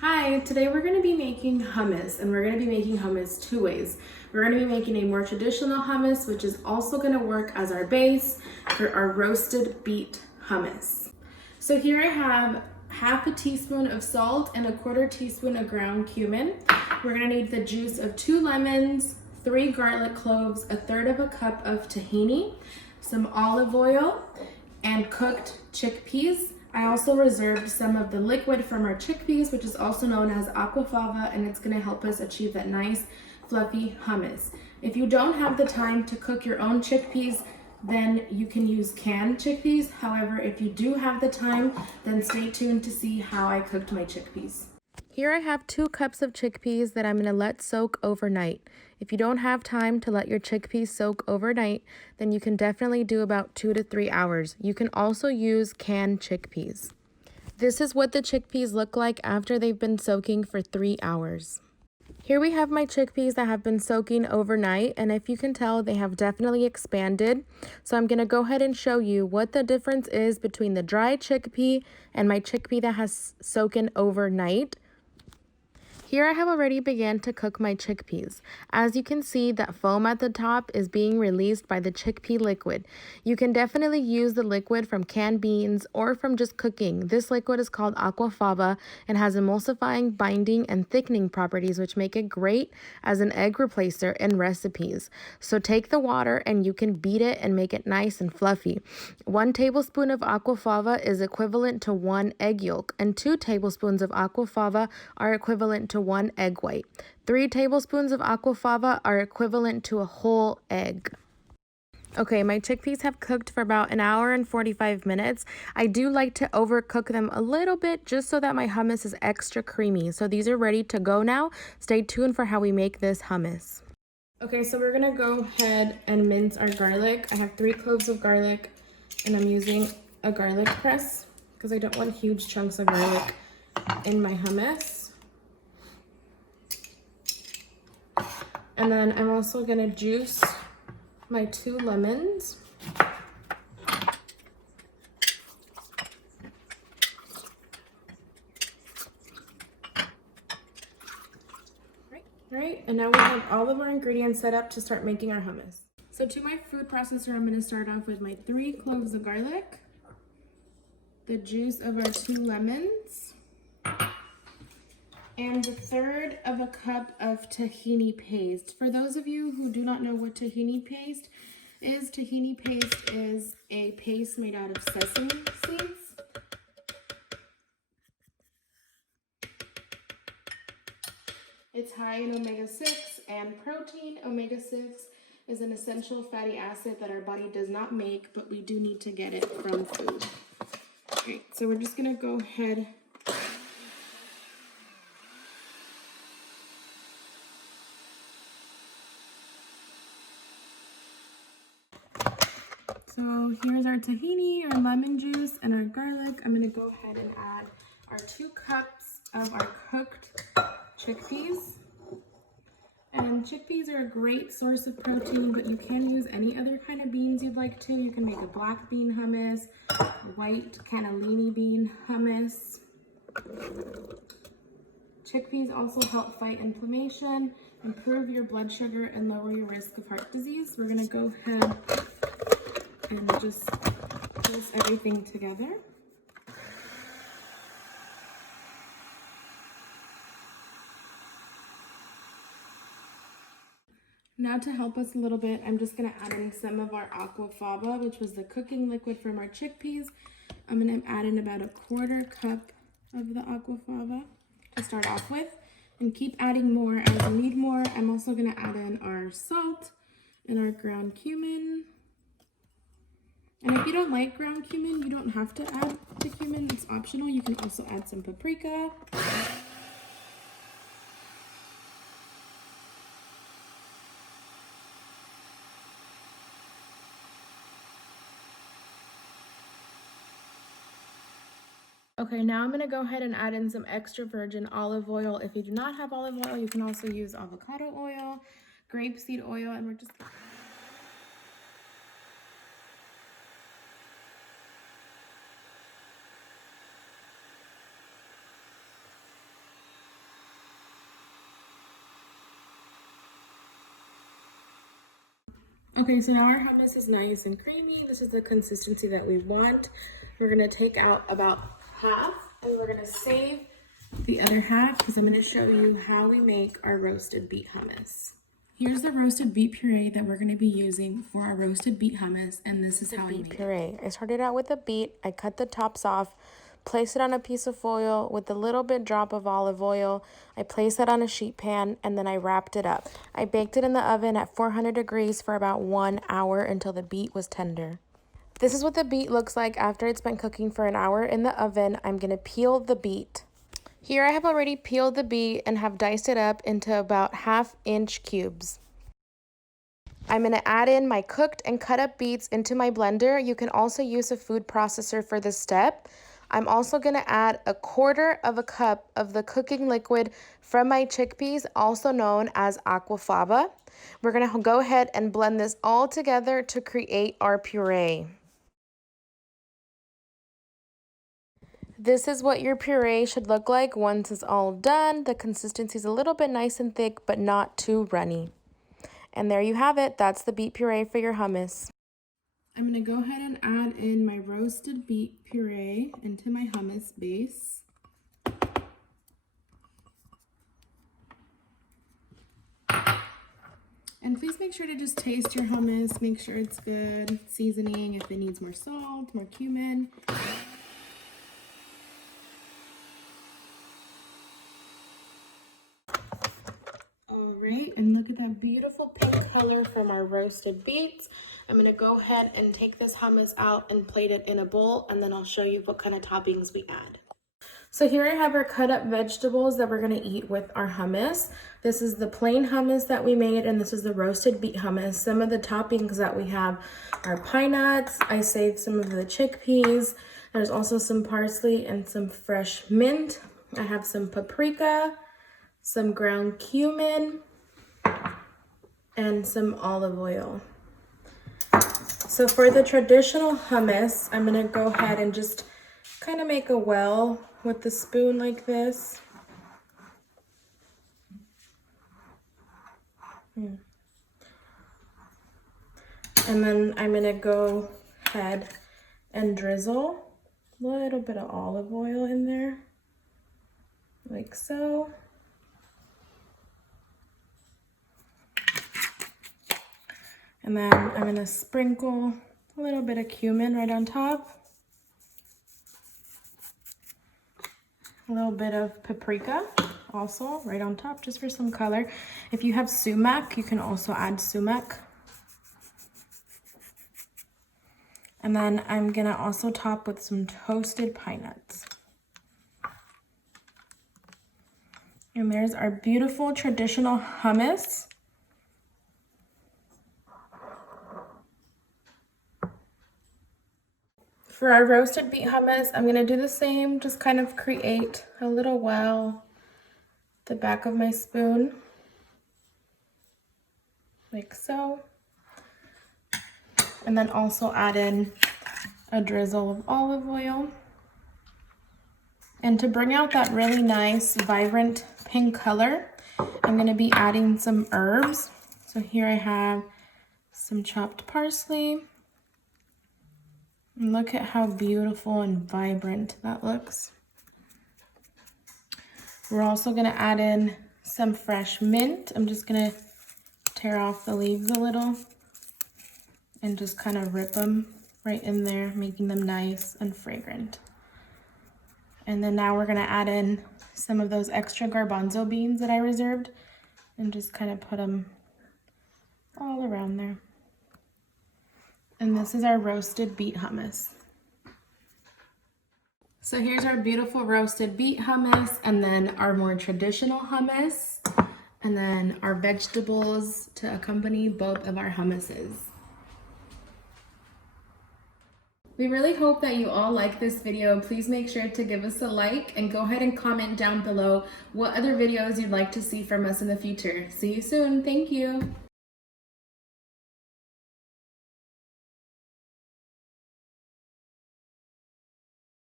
Hi, today we're going to be making hummus, and we're going to be making hummus two ways. We're going to be making a more traditional hummus, which is also going to work as our base for our roasted beet hummus. So here I have half a teaspoon of salt and a quarter teaspoon of ground cumin. We're going to need the juice of 2 lemons, 3 garlic cloves, a third of a cup of tahini, some olive oil, and cooked chickpeas. I also reserved some of the liquid from our chickpeas, which is also known as aquafaba, and it's going to help us achieve that nice fluffy hummus. If you don't have the time to cook your own chickpeas, then you can use canned chickpeas. However, if you do have the time, then stay tuned to see how I cooked my chickpeas. Here I have 2 cups of chickpeas that I'm going to let soak overnight. If you don't have time to let your chickpeas soak overnight, then you can definitely do about 2 to 3 hours. You can also use canned chickpeas. This is what the chickpeas look like after they've been soaking for 3 hours. Here we have my chickpeas that have been soaking overnight, and if you can tell, they have definitely expanded. So I'm going to go ahead and show you what the difference is between the dry chickpea and my chickpea that has soaken overnight. Here I have already begun to cook my chickpeas. As you can see, that foam at the top is being released by the chickpea liquid. You can definitely use the liquid from canned beans or from just cooking. This liquid is called aquafaba and has emulsifying, binding, and thickening properties, which make it great as an egg replacer in recipes. So take the water and you can beat it and make it nice and fluffy. 1 tablespoon of aquafaba is equivalent to 1 egg yolk, and 2 tablespoons of aquafaba are equivalent to 1 egg white. 3 tablespoons of aquafaba are equivalent to a whole egg. Okay, my chickpeas have cooked for about 1 hour and 45 minutes. I do like to overcook them a little bit just so that my hummus is extra creamy. So these are ready to go now. Stay tuned for how we make this hummus. Okay, so we're gonna go ahead and mince our garlic. I have 3 cloves of garlic, and I'm using a garlic press because I don't want huge chunks of garlic in my hummus. And then I'm also gonna juice my 2 lemons. Right, and now we have all of our ingredients set up to start making our hummus. So to my food processor, I'm gonna start off with my 3 cloves of garlic, the juice of our 2 lemons, and a third of a cup of tahini paste. For those of you who do not know what tahini paste is a paste made out of sesame seeds. It's high in omega-6 and protein. Omega-6 is an essential fatty acid that our body does not make, but we do need to get it from food. Great, so we're just gonna go ahead So here's our tahini, our lemon juice, and our garlic. I'm gonna go ahead and add our 2 cups of our cooked chickpeas. And chickpeas are a great source of protein, but you can use any other kind of beans you'd like to. You can make a black bean hummus, a white cannellini bean hummus. Chickpeas also help fight inflammation, improve your blood sugar, and lower your risk of heart disease. We're gonna go ahead and just mix everything together. Now to help us a little bit, I'm just gonna add in some of our aquafaba, which was the cooking liquid from our chickpeas. I'm gonna add in about a 1/4 cup of the aquafaba to start off with, and keep adding more as you need more. I'm also gonna add in our salt and our ground cumin. And if you don't like ground cumin, you don't have to add the cumin, it's optional. You can also add some paprika. Okay, now I'm gonna go ahead and add in some extra virgin olive oil. If you do not have olive oil, you can also use avocado oil, grapeseed oil, and we're just Okay, so now our hummus is nice and creamy. This is the consistency that we want. We're gonna take out about half and we're gonna save the other half because I'm gonna show you how we make our roasted beet hummus. Here's the roasted beet puree that we're gonna be using for our roasted beet hummus, and this is how I made puree. I started out with a beet. I cut the tops off, place it on a piece of foil with a little bit drop of olive oil. I placed that on a sheet pan and then I wrapped it up. I baked it in the oven at 400 degrees for about 1 hour until the beet was tender. This is what the beet looks like after it's been cooking for an hour in the oven. I'm gonna peel the beet. Here I have already peeled the beet and have diced it up into about 1/2-inch cubes. I'm going to add in my cooked and cut up beets into my blender. You can also use a food processor for this step. I'm also going to add 1/4 cup of the cooking liquid from my chickpeas, also known as aquafaba. We're going to go ahead and blend this all together to create our puree. This is what your puree should look like once it's all done. The consistency is a little bit nice and thick, but not too runny. And there you have it. That's the beet puree for your hummus. I'm gonna go ahead and add in my roasted beet puree into my hummus base. And please make sure to just taste your hummus, make sure it's good, seasoning, if it needs more salt, more cumin. All right, and look at that beautiful pink color from our roasted beets. I'm gonna go ahead and take this hummus out and plate it in a bowl, and then I'll show you what kind of toppings we add. So here I have our cut up vegetables that we're gonna eat with our hummus. This is the plain hummus that we made, and this is the roasted beet hummus. Some of the toppings that we have are pine nuts. I saved some of the chickpeas. There's also some parsley and some fresh mint. I have some paprika, some ground cumin, and some olive oil. So for the traditional hummus, I'm gonna go ahead and just kind of make a well with the spoon like this. And then I'm gonna go ahead and drizzle a little bit of olive oil in there, like so. And then I'm gonna sprinkle a little bit of cumin right on top. A little bit of paprika also right on top, just for some color. If you have sumac, you can also add sumac. And then I'm gonna also top with some toasted pine nuts. And there's our beautiful traditional hummus. For our roasted beet hummus, I'm gonna do the same, just kind of create a little well at the back of my spoon, like so. And then also add in a drizzle of olive oil. And to bring out that really nice, vibrant pink color, I'm gonna be adding some herbs. So here I have some chopped parsley. And look at how beautiful and vibrant that looks. We're also gonna add in some fresh mint. I'm just gonna tear off the leaves a little and just kind of rip them right in there, making them nice and fragrant. And then now we're gonna add in some of those extra garbanzo beans that I reserved and just kind of put them all around there. And this is our roasted beet hummus. So here's our beautiful roasted beet hummus, and then our more traditional hummus, and then our vegetables to accompany both of our hummuses. We really hope that you all like this video. Please make sure to give us a like and go ahead and comment down below what other videos you'd like to see from us in the future. See you soon. Thank you.